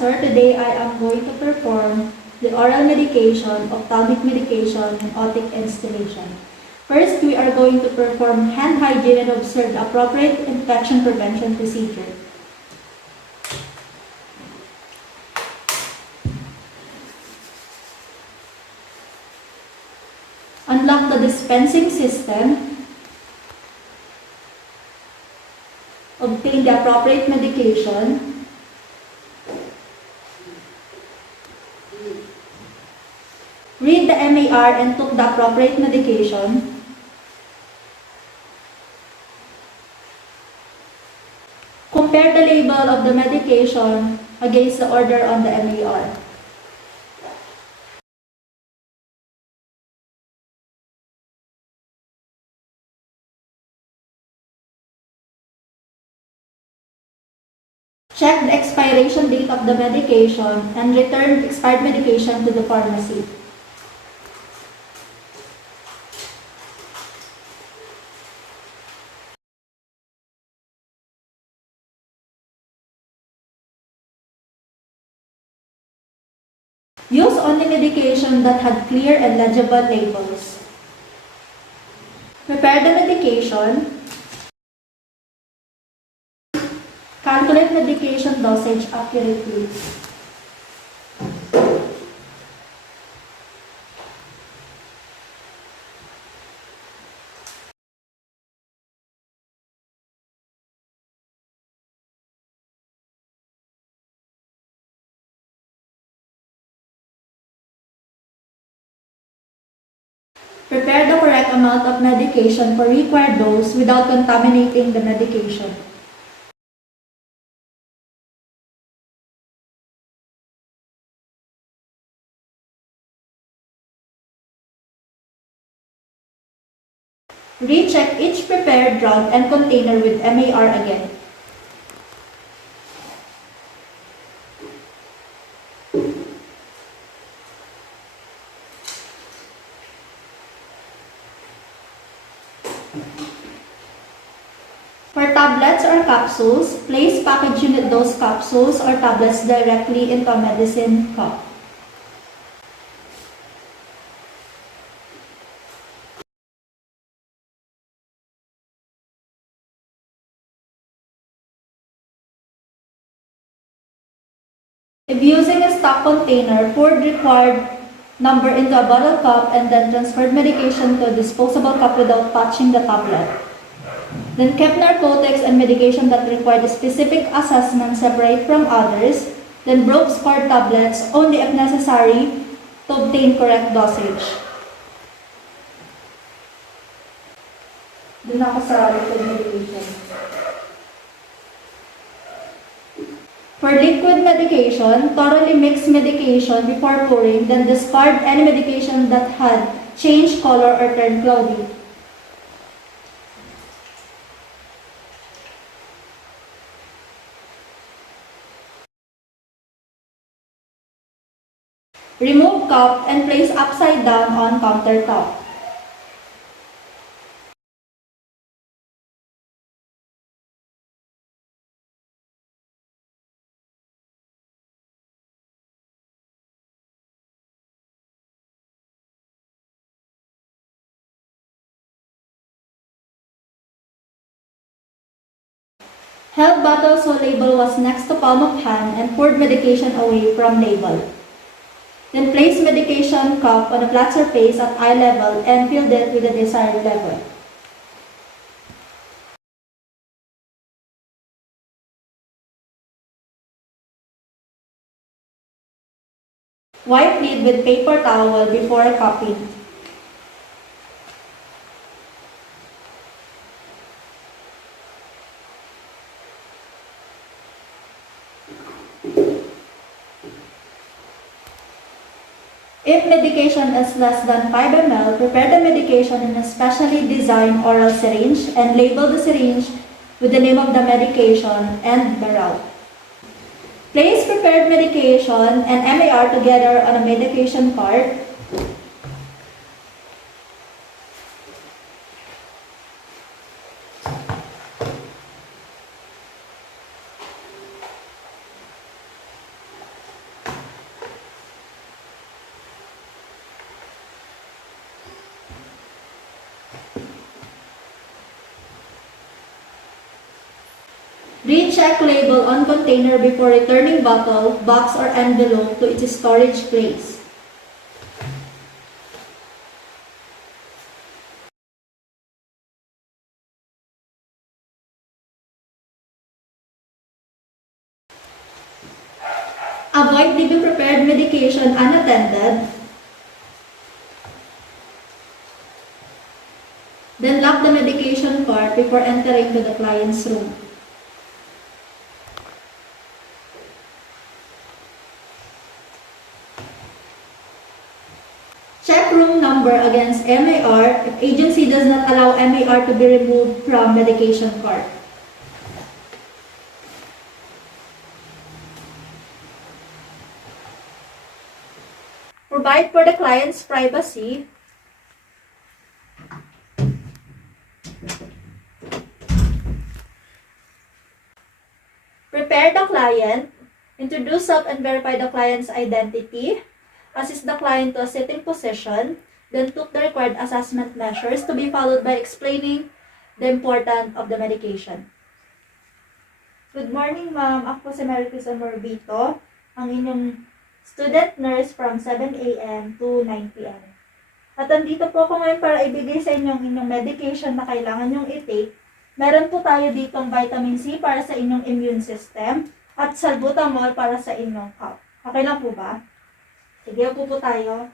Professor. Today I am going to perform the oral medication, ophthalmic medication, and otic installation. First, we are going to perform hand hygiene and observe the appropriate infection prevention procedure. Unlock the dispensing system. Obtain the appropriate medication. Read the MAR and took the appropriate medication. Compare the label of the medication against the order on the MAR. Check the expiration date of the medication and return expired medication to the pharmacy. Use only medication that had clear and legible labels. Prepare the medication. Calculate medication dosage accurately. Prepare the correct amount of medication for required dose without contaminating the medication. Recheck each prepared drug and container with MAR again. For tablets or capsules, place package unit dose capsules or tablets directly into a medicine cup. If using a stock container, pour the required number into a bottle cup and then transferred medication to a disposable cup without touching the tablet. Then kept narcotics and medication that required a specific assessment separate from others. Then broke scored tablets only if necessary to obtain correct dosage. Doon ako sa liquid medication. For liquid medication, thoroughly mix medication before pouring, then discard any medication that had changed color or turned cloudy. Remove cup and place upside down on countertop. Held bottle so label was next to palm of hand and poured medication away from label. Then place medication cup on a flat surface at eye level and fill it with the desired level. Wipe lid with paper towel before cupping. If medication is less than 5 ml, prepare the medication in a specially designed oral syringe and label the syringe with the name of the medication and the route. Place prepared medication and MAR together on a medication cart. Recheck label on container before returning bottle, box, or envelope to its storage place. Avoid leaving prepared medication unattended. Then lock the medication cart before entering to the client's room. Check room number against MAR if agency does not allow MAR to be removed from medication cart. Provide for the client's privacy. Prepare the client. Introduce self and verify the client's identity. Assist the client to a sitting position. Then took the required assessment measures to be followed by explaining the importance of the medication. Good morning, ma'am. Ako si Orbito, ang inyong student nurse from 7 a.m. to 9 p.m. At andito po ako ngayon para ibigay sa inyo ang inyong medication na kailangan nyong i-take. Meron po tayo ditong vitamin C para sa inyong immune system at salbutamol para sa inyong cough. Okay lang po ba? Sige, upo po tayo.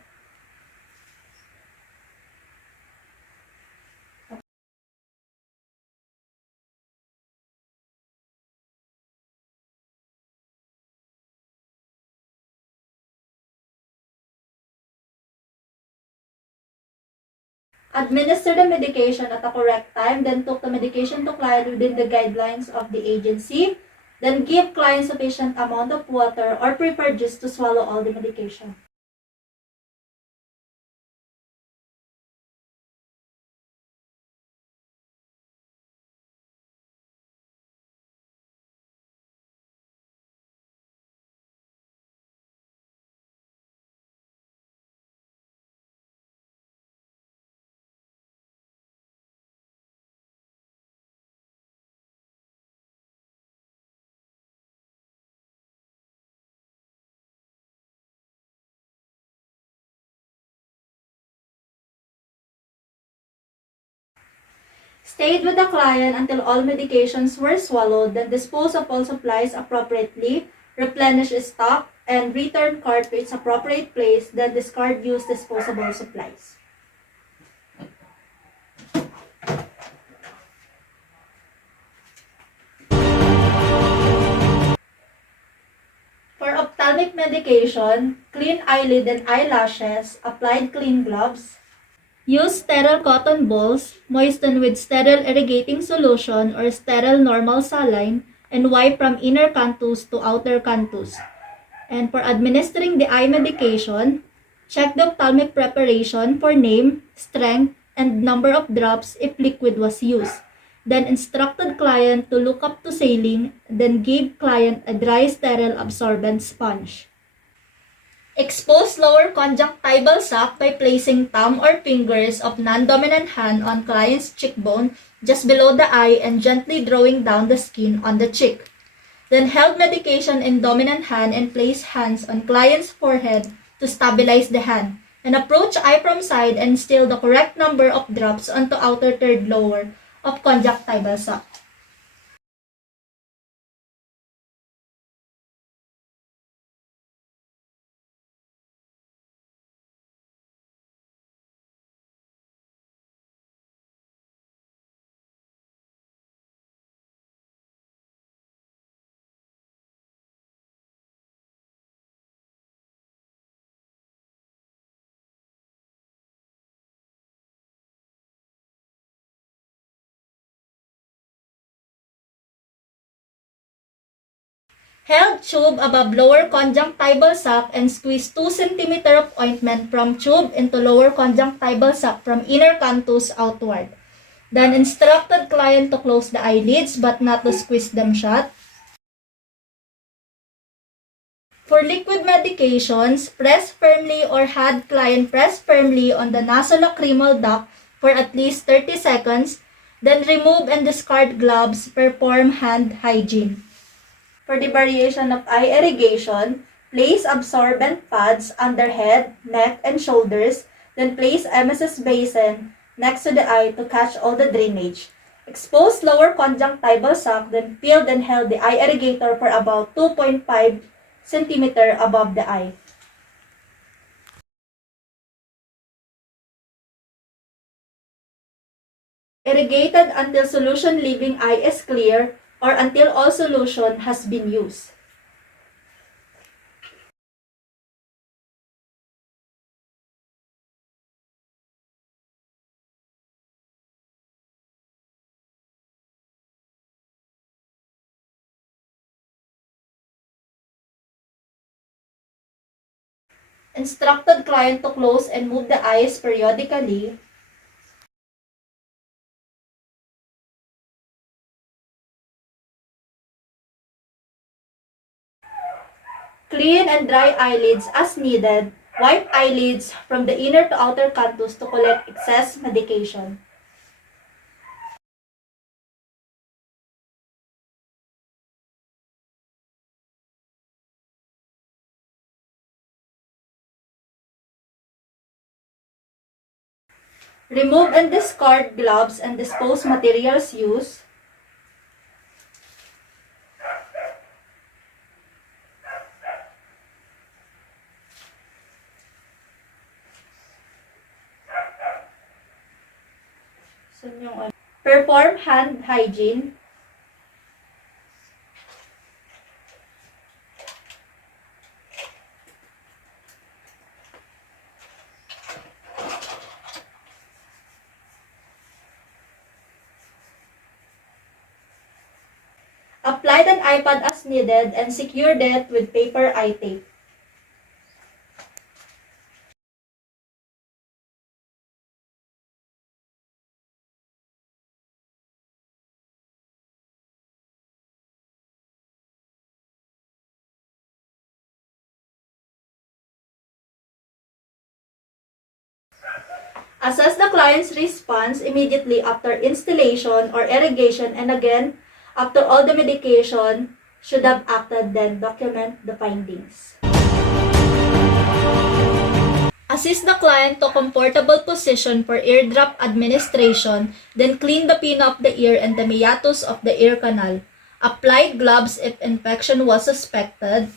Administer the medication at the correct time, then took the medication to client within the guidelines of the agency, then give client sufficient amount of water or prepare juice to swallow all the medication. Stayed with the client until all medications were swallowed, then dispose of all supplies appropriately, replenish stock, and return cart to its appropriate place, then discard used disposable supplies. For ophthalmic medication, clean eyelid and eyelashes, applied clean gloves. Use sterile cotton balls, moisten with sterile irrigating solution or sterile normal saline, and wipe from inner canthus to outer canthus. And for administering the eye medication, check the ophthalmic preparation for name, strength, and number of drops if liquid was used. Then instructed client to look up to saline, then gave client a dry sterile absorbent sponge. Expose lower conjunctival sac by placing thumb or fingers of non-dominant hand on client's cheekbone just below the eye and gently drawing down the skin on the cheek. Then held medication in dominant hand and place hands on client's forehead to stabilize the hand. And approach eye from side and instill the correct number of drops onto outer third lower of conjunctival sac. Held tube above lower conjunctival sac and squeeze 2 cm of ointment from tube into lower conjunctival sac from inner canthus outward. Then instructed client to close the eyelids but not to squeeze them shut. For liquid medications, press firmly or had client press firmly on the nasolacrimal duct for at least 30 seconds. Then remove and discard gloves, perform hand hygiene. For the variation of eye irrigation, place absorbent pads under head, neck, and shoulders, then place MSS basin next to the eye to catch all the drainage. Expose lower conjunctival sac, then fill and held the eye irrigator for about 2.5 cm above the eye. Irrigated until solution leaving eye is clear or until all solution has been used. Instructed client to close and move the eyes periodically. Clean and dry eyelids as needed. Wipe eyelids from the inner to outer canthus to collect excess medication. Remove and discard gloves and dispose materials used. Perform hand hygiene. Apply an iPad as needed and secure it with paper eye tape. Assess the client's response immediately after installation or irrigation, and again after all the medication should have acted, then document the findings. Assist the client to comfortable position for eardrop administration, then clean the pin of the ear and the meatus of the ear canal. Apply gloves if infection was suspected.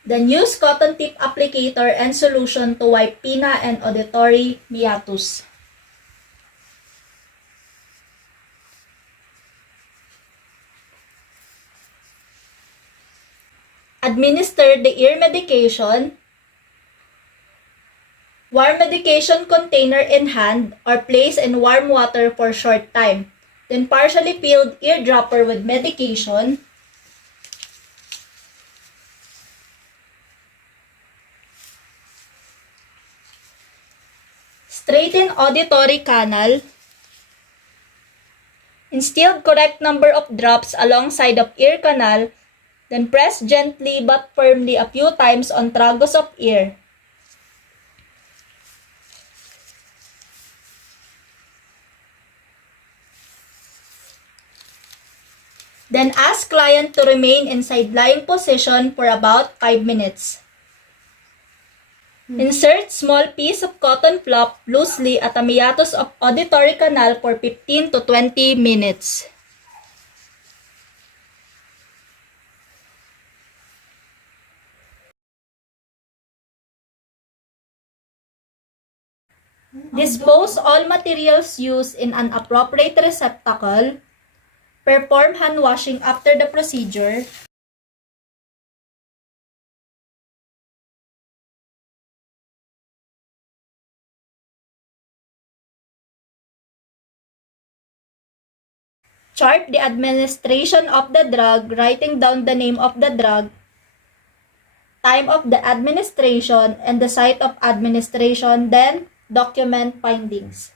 Then use cotton tip applicator and solution to wipe pinna and auditory meatus. Administer the ear medication. Warm medication container in hand or place in warm water for short time. Then partially filled eardropper with medication. Straighten auditory canal. Instill correct number of drops alongside of ear canal. Then press gently but firmly a few times on tragus of ear. Then ask client to remain in side-lying position for about 5 minutes. Insert small piece of cotton flap loosely at the meatus of auditory canal for 15 to 20 minutes. Dispose all materials used in an appropriate receptacle. Perform hand washing after the procedure. Chart the administration of the drug, writing down the name of the drug, time of the administration, and the site of administration, then document findings.